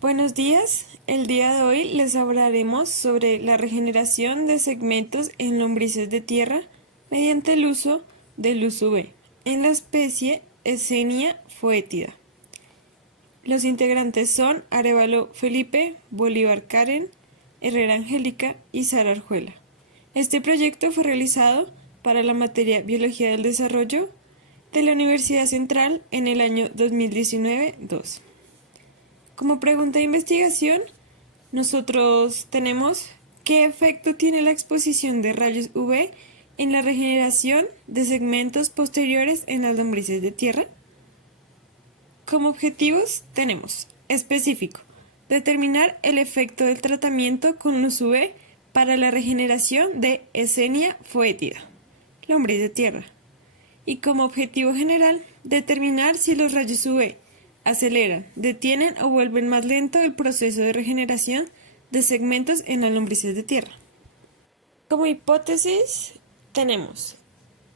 Buenos días, el día de hoy les hablaremos sobre la regeneración de segmentos en lombrices de tierra mediante el uso del luz UV en la especie Escherichia foetida. Los integrantes son Arévalo Felipe, Bolívar Karen, Herrera Angélica y Sara Arjuela. Este proyecto fue realizado para la materia Biología del Desarrollo de la Universidad Central en el año 2019-2. Como pregunta de investigación, nosotros tenemos ¿qué efecto tiene la exposición de rayos UV en la regeneración de segmentos posteriores en las lombrices de tierra? Como objetivos tenemos específico, determinar el efecto del tratamiento con luz UV para la regeneración de Escherichia foetida, lombriz de tierra. Y como objetivo general, determinar si los rayos UV aceleran, detienen o vuelven más lento el proceso de regeneración de segmentos en las lombrices de tierra. Como hipótesis, tenemos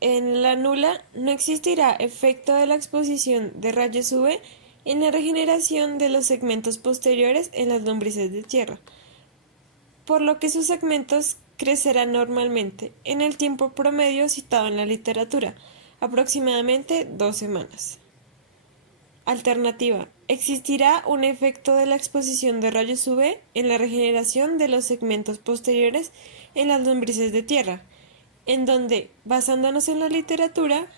en la nula no existirá efecto de la exposición de rayos UV en la regeneración de los segmentos posteriores en las lombrices de tierra, por lo que sus segmentos crecerán normalmente en el tiempo promedio citado en la literatura, aproximadamente 2 semanas. Alternativa. Existirá un efecto de la exposición de rayos UV en la regeneración de los segmentos posteriores en las lombrices de tierra, en donde, basándonos en la literatura,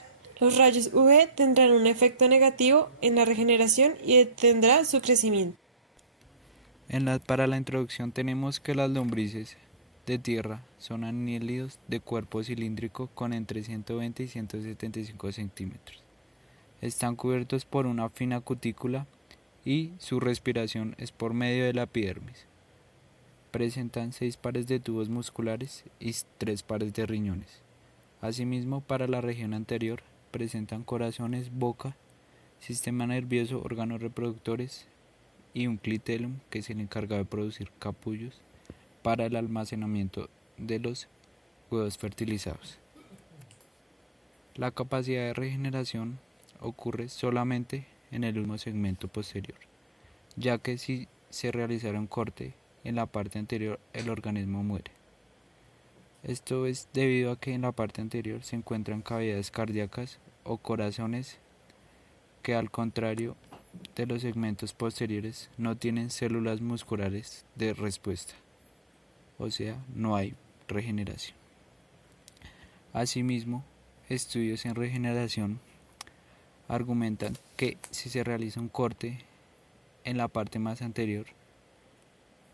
los rayos UV tendrán un efecto negativo en la regeneración y detendrá su crecimiento. Para la introducción tenemos que las lombrices de tierra son anélidos de cuerpo cilíndrico con entre 120 y 175 centímetros. Están cubiertos por una fina cutícula y su respiración es por medio de la epidermis. Presentan 6 pares de tubos musculares y 3 pares de riñones. Asimismo, para la región anterior presentan corazones, boca, sistema nervioso, órganos reproductores y un clitellum que es el encargado de producir capullos para el almacenamiento de los huevos fertilizados. La capacidad de regeneración ocurre solamente en el último segmento posterior, ya que si se realizara un corte en la parte anterior el organismo muere. Esto es debido a que en la parte anterior se encuentran cavidades cardíacas o corazones que, al contrario de los segmentos posteriores, no tienen células musculares de respuesta, o sea, no hay regeneración. Asimismo, estudios en regeneración argumentan que si se realiza un corte en la parte más anterior,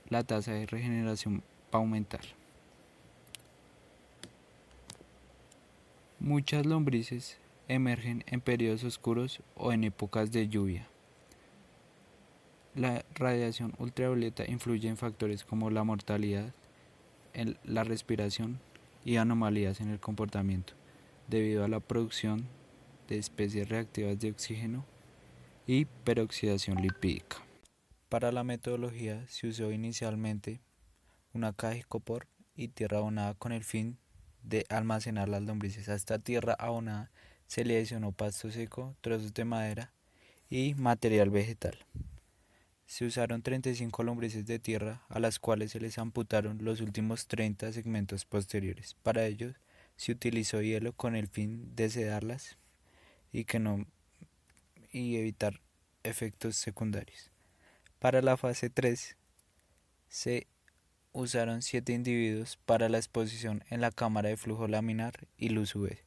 la tasa de regeneración va a aumentar. Muchas lombrices emergen en periodos oscuros o en épocas de lluvia. La radiación ultravioleta influye en factores como la mortalidad, la respiración y anomalías en el comportamiento, debido a la producción de especies reactivas de oxígeno y peroxidación lipídica. Para la metodología se usó inicialmente una caja de icopor y tierra abonada con el fin de almacenar las lombrices. A esta tierra abonada se le adicionó pasto seco, trozos de madera y material vegetal. Se usaron 35 lombrices de tierra a las cuales se les amputaron los últimos 30 segmentos posteriores. Para ello se utilizó hielo con el fin de sedarlas y evitar efectos secundarios. Para la fase 3 se usaron 7 individuos para la exposición en la cámara de flujo laminar y luz UV.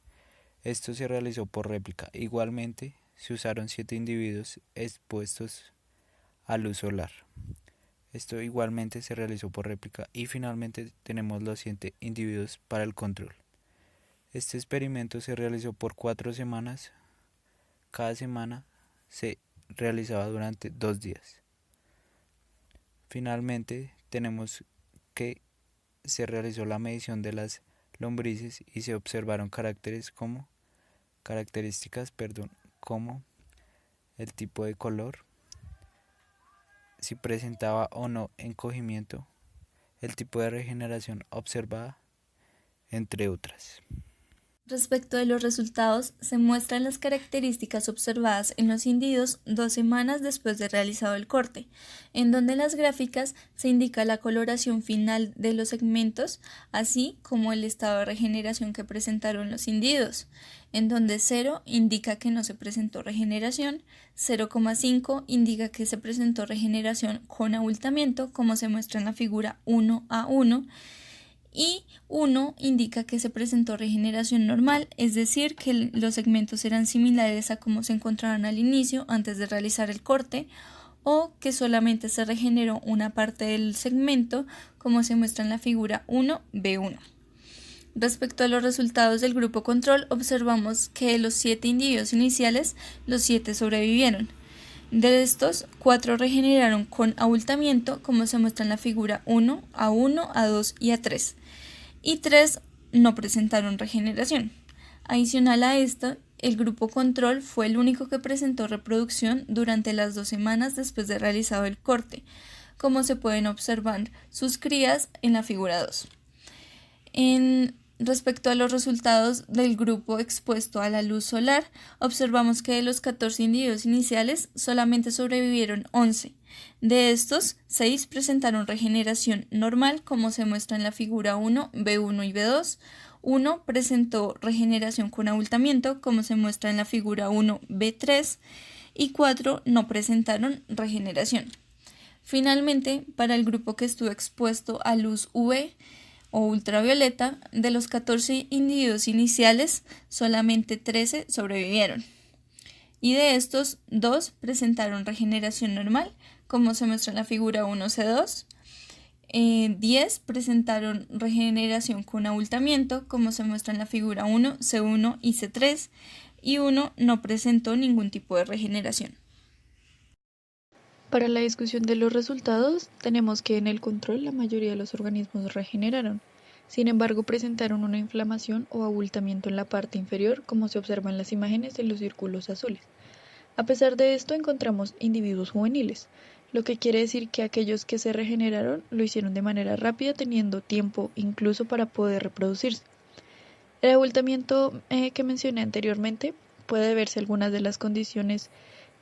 Esto se realizó por réplica. Igualmente se usaron 7 individuos expuestos a luz solar. Esto igualmente se realizó por réplica y finalmente tenemos los 7 individuos para el control. Este experimento se realizó por 4 semanas. Cada semana se realizaba durante 2 días. Finalmente tenemos que se realizó la medición de las lombrices y se observaron características como el tipo de color, si presentaba o no encogimiento, el tipo de regeneración observada, entre otras. Respecto de los resultados, se muestran las características observadas en los individuos 2 semanas después de realizado el corte, en donde en las gráficas se indica la coloración final de los segmentos, así como el estado de regeneración que presentaron los individuos, en donde 0 indica que no se presentó regeneración, 0,5 indica que se presentó regeneración con abultamiento, como se muestra en la figura 1A1, y 1 indica que se presentó regeneración normal, es decir, que los segmentos eran similares a como se encontraban al inicio antes de realizar el corte, o que solamente se regeneró una parte del segmento, como se muestra en la figura 1B1. Respecto a los resultados del grupo control, observamos que de los 7 individuos iniciales, los 7 sobrevivieron. De estos, 4 regeneraron con abultamiento, como se muestra en la figura 1, A1, A2 y A3, y 3 no presentaron regeneración. Adicional a esto, el grupo control fue el único que presentó reproducción durante las 2 semanas después de realizado el corte, como se pueden observar sus crías en la figura 2. Respecto a los resultados del grupo expuesto a la luz solar, observamos que de los 14 individuos iniciales solamente sobrevivieron 11. De estos, 6 presentaron regeneración normal, como se muestra en la figura 1, B1 y B2. 1 presentó regeneración con abultamiento, como se muestra en la figura 1, B3, y 4 no presentaron regeneración. Finalmente, para el grupo que estuvo expuesto a luz UV, o ultravioleta, de los 14 individuos iniciales, solamente 13 sobrevivieron. Y de estos, 2 presentaron regeneración normal, como se muestra en la figura 1C2. 10 presentaron regeneración con abultamiento, como se muestra en la figura 1, C1 y C3. Y 1 no presentó ningún tipo de regeneración. Para la discusión de los resultados, tenemos que en el control la mayoría de los organismos regeneraron. Sin embargo, presentaron una inflamación o abultamiento en la parte inferior, como se observa en las imágenes de los círculos azules. A pesar de esto, encontramos individuos juveniles, lo que quiere decir que aquellos que se regeneraron lo hicieron de manera rápida, teniendo tiempo incluso para poder reproducirse. El abultamiento que mencioné anteriormente puede deberse a algunas de las condiciones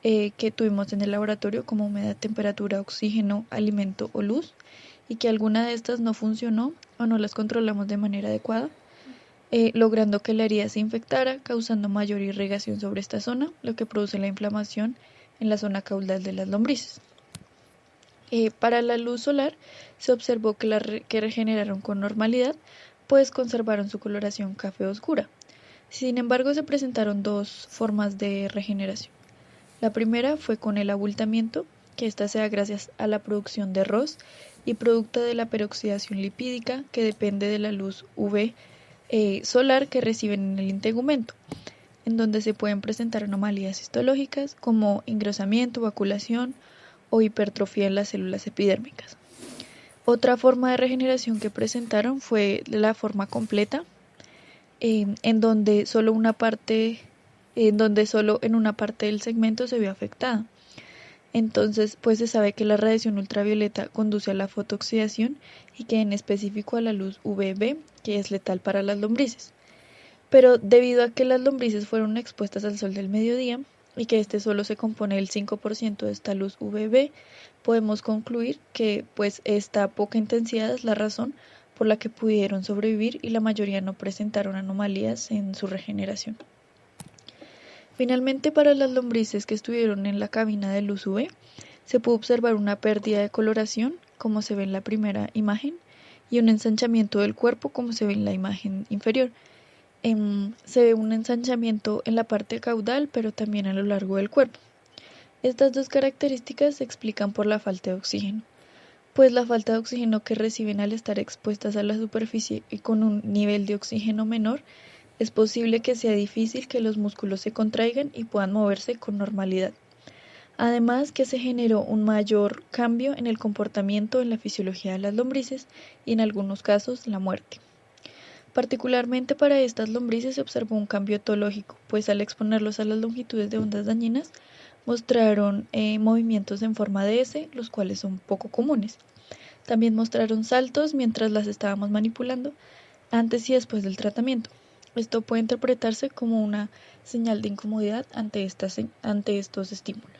que tuvimos en el laboratorio, como humedad, temperatura, oxígeno, alimento o luz, y que alguna de estas no funcionó o no las controlamos de manera adecuada, logrando que la herida se infectara, causando mayor irrigación sobre esta zona, lo que produce la inflamación en la zona caudal de las lombrices. Para la luz solar se observó que que regeneraron con normalidad, pues conservaron su coloración café oscura. Sin embargo, se presentaron 2 formas de regeneración. La primera fue con el abultamiento, que ésta se da gracias a la producción de ROS y producto de la peroxidación lipídica, que depende de la luz UV solar que reciben en el integumento, en donde se pueden presentar anomalías histológicas como engrosamiento, vacuolación o hipertrofia en las células epidérmicas. Otra forma de regeneración que presentaron fue la forma completa, en donde solo en una parte del segmento se vio afectada. Entonces, pues se sabe que la radiación ultravioleta conduce a la fotooxidación y que en específico a la luz UVB, que es letal para las lombrices. Pero debido a que las lombrices fueron expuestas al sol del mediodía y que este solo se compone del 5% de esta luz UVB, podemos concluir que pues esta poca intensidad es la razón por la que pudieron sobrevivir y la mayoría no presentaron anomalías en su regeneración. Finalmente, para las lombrices que estuvieron en la cabina de luz UV, se pudo observar una pérdida de coloración, como se ve en la primera imagen, y un ensanchamiento del cuerpo, como se ve en la imagen inferior. Se ve un ensanchamiento en la parte caudal, pero también a lo largo del cuerpo. Estas 2 características se explican por la falta de oxígeno, pues la falta de oxígeno que reciben al estar expuestas a la superficie y con un nivel de oxígeno menor, es posible que sea difícil que los músculos se contraigan y puedan moverse con normalidad. Además que se generó un mayor cambio en el comportamiento en la fisiología de las lombrices y en algunos casos la muerte. Particularmente para estas lombrices se observó un cambio etológico, pues al exponerlos a las longitudes de ondas dañinas mostraron movimientos en forma de S, los cuales son poco comunes. También mostraron saltos mientras las estábamos manipulando, antes y después del tratamiento. Esto puede interpretarse como una señal de incomodidad ante estos estímulos.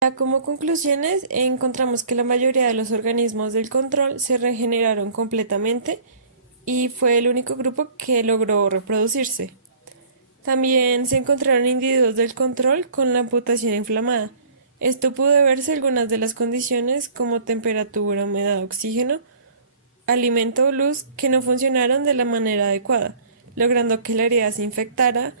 Ya como conclusiones, encontramos que la mayoría de los organismos del control se regeneraron completamente y fue el único grupo que logró reproducirse. También se encontraron individuos del control con la amputación inflamada. Esto pudo deberse a algunas de las condiciones como temperatura, humedad, oxígeno, alimento o luz que no funcionaron de la manera adecuada, logrando que la herida se infectara,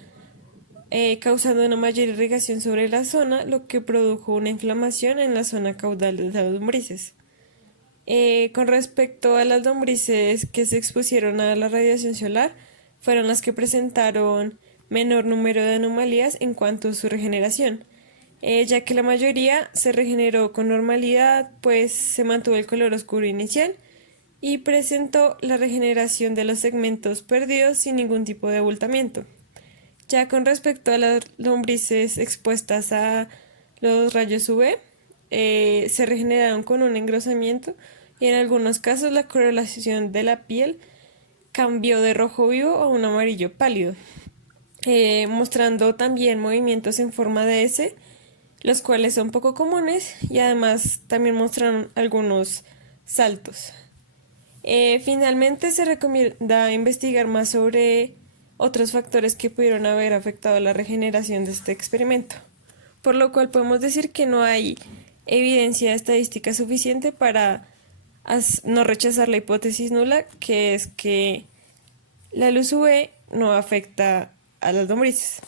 causando una mayor irrigación sobre la zona, lo que produjo una inflamación en la zona caudal de las lombrices. Con respecto a las lombrices que se expusieron a la radiación solar, fueron las que presentaron menor número de anomalías en cuanto a su regeneración, ya que la mayoría se regeneró con normalidad, pues se mantuvo el color oscuro inicial y presentó la regeneración de los segmentos perdidos sin ningún tipo de abultamiento. Ya con respecto a las lombrices expuestas a los rayos UV, se regeneraron con un engrosamiento y en algunos casos la coloración de la piel cambió de rojo vivo a un amarillo pálido, mostrando también movimientos en forma de S, los cuales son poco comunes y además también mostraron algunos saltos. Finalmente se recomienda investigar más sobre otros factores que pudieron haber afectado la regeneración de este experimento, por lo cual podemos decir que no hay evidencia estadística suficiente para no rechazar la hipótesis nula, que es que la luz UV no afecta a las lombrices.